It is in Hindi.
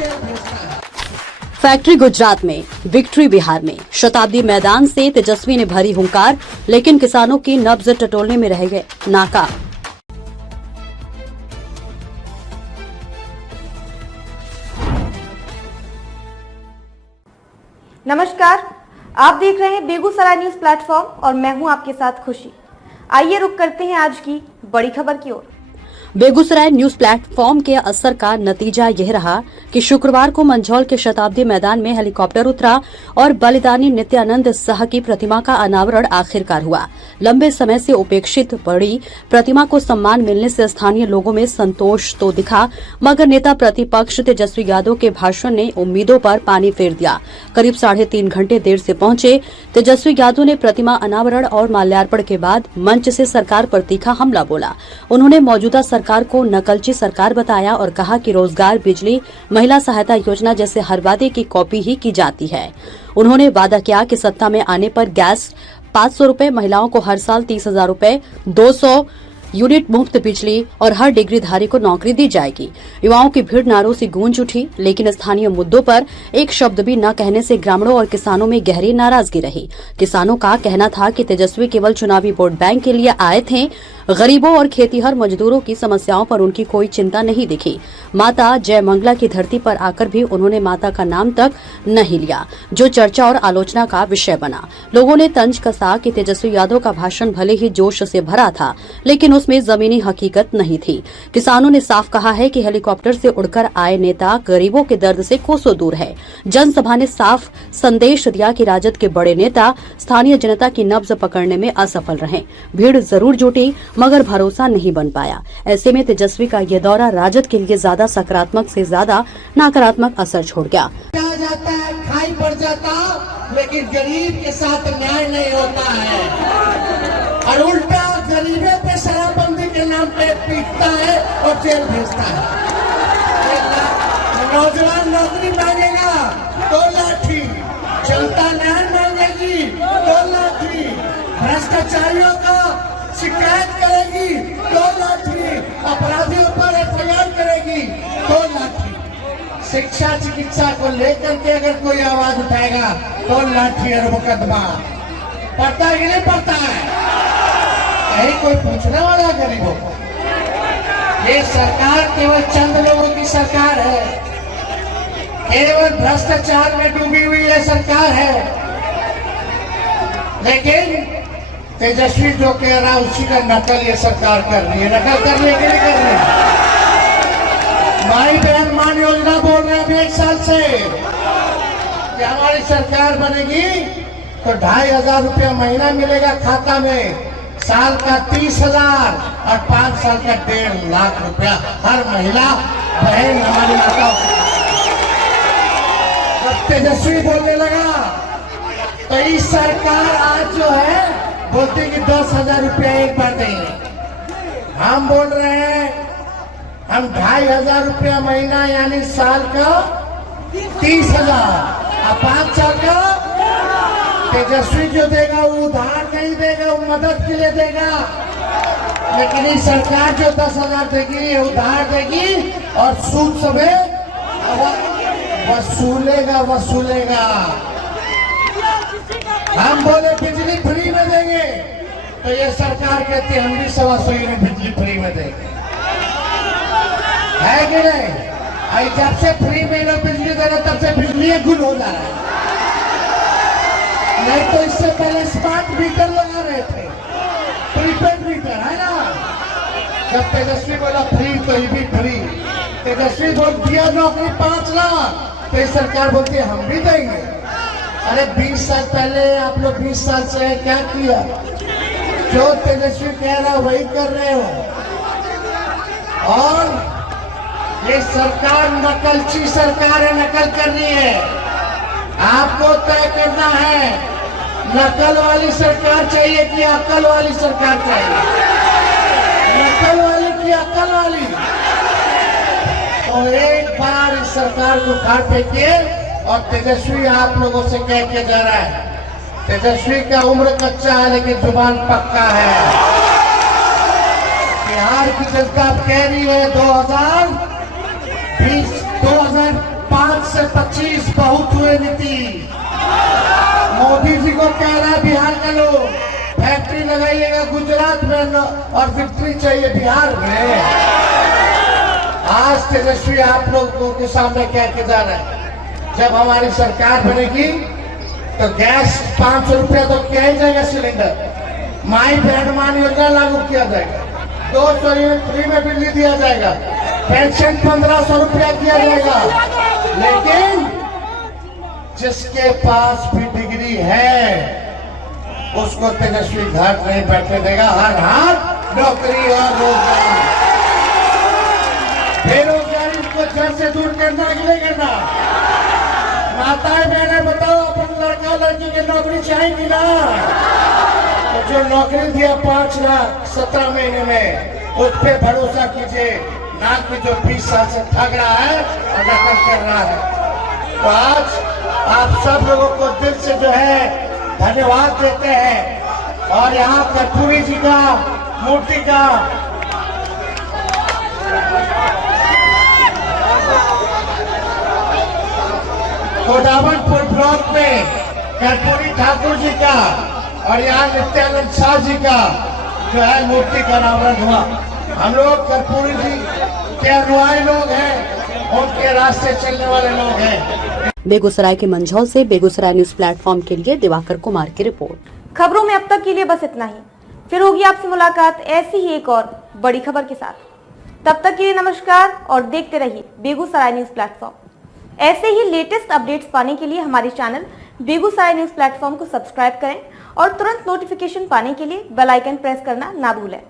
जेल भेजता है। फैक्ट्री गुजरात में, विक्ट्री बिहार में, शताब्दी मैदान से तेजस्वी ने भरी हुंकार, लेकिन किसानों की नब्ज टटोलने में रह गए नाकाम। नमस्कार, आप देख रहे हैं बेगूसराय न्यूज प्लेटफॉर्म और मैं हूं आपके साथ खुशी। आइए रुक करते हैं आज की बड़ी खबर की ओर। बेगूसराय न्यूज प्लेटफॉर्म के असर का नतीजा यह रहा कि शुक्रवार को मंझौल के शताब्दी मैदान में हेलीकॉप्टर उतरा और बलिदानी नित्यानंद शाह की प्रतिमा का अनावरण आखिरकार हुआ। लंबे समय से उपेक्षित पड़ी प्रतिमा को सम्मान मिलने से स्थानीय लोगों में संतोष तो दिखा, मगर नेता प्रतिपक्ष तेजस्वी यादव के भाषण ने उम्मीदों पर पानी फेर दिया। करीब 3.5 घंटे देर से पहुंचे तेजस्वी यादव ने प्रतिमा अनावरण और माल्यार्पण के बाद मंच से सरकार पर तीखा हमला बोला। उन्होंने मौजूदा सरकार को नकलची सरकार बताया और कहा कि रोजगार, बिजली, महिला सहायता योजना जैसे हर वादे की कॉपी ही की जाती है। उन्होंने वादा किया कि सत्ता में आने पर गैस 500 रूपये, महिलाओं को हर साल 30,000 रूपये, 200 यूनिट मुफ्त बिजली और हर डिग्रीधारी को नौकरी दी जाएगी। युवाओं की भीड़ नारों से गूंज उठी, लेकिन स्थानीय मुद्दों पर एक शब्द भी न कहने से ग्रामीणों और किसानों में गहरी नाराजगी रही। किसानों का कहना था कि तेजस्वी केवल चुनावी वोट बैंक के लिए आए थे, गरीबों और खेतीहर मजदूरों की समस्याओं पर उनकी कोई चिंता नहीं दिखी। माता जय मंगला की धरती पर आकर भी उन्होंने माता का नाम तक नहीं लिया, जो चर्चा और आलोचना का विषय बना। लोगों ने तंज कसा कि तेजस्वी यादव का भाषण भले ही जोश से भरा था, लेकिन उसमें जमीनी हकीकत नहीं थी। किसानों ने साफ कहा है कि हेलीकॉप्टर से उड़कर आए नेता गरीबों के दर्द से कोसों दूर है। जनसभा ने साफ संदेश दिया कि राजद के बड़े नेता स्थानीय जनता की नब्ज पकड़ने में असफल रहे। भीड़ जरूर जुटी, मगर भरोसा नहीं बन पाया। ऐसे में तेजस्वी का यह दौरा राजद के लिए ज्यादा सकारात्मक से ज्यादा नकारात्मक असर छोड़ गया। जाता है, खाई पड़ जाता, लेकिन गरीब के साथ न्याय नहीं होता है और उल्टा गरीबों पे शराबबंदी के नाम पे पीटता है और जेल भेजता है। नौजवान नौकरी मांगेगा तो लाठी, जनता न्याय मांगेगी तो लाठी, भ्रष्टाचारियों का शिकायत करेगी तो लाठी, अपराधियों पर एफआईआर करेगी तो लाठी। शिक्षा चिकित्सा को लेकर के अगर कोई आवाज उठाएगा तो लाठी और मुकदमा। पड़ता है कि नहीं पड़ता है? यही कोई पूछने वाला गरीबों को? ये सरकार केवल चंद लोगों की सरकार है, केवल भ्रष्टाचार में डूबी हुई है सरकार है। लेकिन तेजस्वी जो कह रहा है उसी का नकल ये सरकार कर रही है। नकल कर रही है कि नहीं कर रही है? माई बहन मान योजना बोल रहे हैं अभी 1 साल से कि हमारी सरकार बनेगी तो 2,500 रुपया महीना मिलेगा खाता में, साल का 30,000 और 5 साल का 1.5 लाख रुपया हर महिला बहन हमारी माता। जब तेजस्वी बोलने लगा तो इस सरकार आज जो है बोलते कि 10,000 रुपया एक बार देंगे। हम बोल रहे हैं हम 2,500 रुपया महीना यानी साल का 30,000 और 5 साल का। तेजस्वी जो देगा वो उधार नहीं देगा, वो मदद के लिए देगा। लेकिन इस सरकार जो 10,000 देगी ये उधार देगी और सूद समेत वसूलेगा। हम बोले बिजली फ्री में देंगे तो ये सरकार कहती है हम भी 125 यूनिट बिजली फ्री में देंगे, है कि नहीं? जब से फ्री में लोग बिजली दे रहे तब से बिजली गुल हो जा रहा है। नहीं तो इससे पहले स्मार्ट मीटर लगा रहे थे, प्रीपेड मीटर, है ना? जब तेजस्वी बोला फ्री तो ये भी फ्री। तेजस्वी बोल दिया नौकरी 5 लाख तो सरकार बोलती है हम भी देंगे। अरे 20 साल पहले आप लोग 20 साल से क्या किया? जो तेजस्वी कह रहा वही कर रहे हो। और ये सरकार नकलची सरकार है, नकल कर रही है। आपको तय करना है नकल वाली सरकार चाहिए कि अकल वाली सरकार चाहिए? नकल वाली कि अकल वाली? तो एक बार इस सरकार को उखाड़ फेंकिए। और तेजस्वी आप लोगों से कह के जा रहा है, तेजस्वी का उम्र कच्चा है लेकिन जुबान पक्का है। बिहार की जनता कह रही है 2005 25 बहुत हुए नीति। मोदी जी को कह रहा है बिहार का लोग फैक्ट्री लगाइएगा गुजरात में और फैक्ट्री चाहिए बिहार में। आज तेजस्वी आप लोगों के सामने कह के जा रहे हैं, जब हमारी सरकार बनेगी तो गैस 500 रुपया तो किया ही जाएगा सिलेंडर। माई बहन योजना लागू किया जाएगा, 200 यूनिट फ्री में बिजली दिया जाएगा, पेंशन 1500 रुपया किया जाएगा। लेकिन जिसके पास भी डिग्री है उसको तेजस्वी घर नहीं बैठने देगा। हर हाथ नौकरी और रोजगार। बेरोजगारी को जड़ से दूर करना कि नहीं करना? माताएं बहनें बताओ, अपन लड़का लड़की की नौकरी चाहेगी ना? तो जो नौकरी दिया 5 लाख 17 महीने में, उस पर भरोसा कीजिए, ना कि जो 20 साल से ठग रहा है और नकल कर रहा है। तो आज आप सब लोगों को दिल से जो है धन्यवाद देते हैं। और यहाँ कर्पूरी जी का मूर्ति का कोडावनपुर ब्लॉक में कर्पूरी ठाकुर जी का और यहाँ नित्यानंद शाह जी का जो है मूर्ति का अनावरण हुआ। हम लोग कर्पूरी जी के अनुयायी लोग हैं, उनके रास्ते चलने वाले लोग हैं। बेगूसराय के मंझौल से बेगूसराय न्यूज प्लेटफॉर्म के लिए दिवाकर कुमार की रिपोर्ट। खबरों में अब तक के लिए बस इतना ही। फिर होगी आपसे मुलाकात ऐसी ही एक और बड़ी खबर के साथ। तब तक के लिए नमस्कार और देखते रहिए बेगूसराय न्यूज प्लेटफॉर्म। ऐसे ही लेटेस्ट अपडेट्स पाने के लिए हमारे चैनल बेगूसराय न्यूज प्लेटफॉर्म को सब्सक्राइब करें और तुरंत नोटिफिकेशन पाने के लिए बेल आइकन प्रेस करना ना भूलें।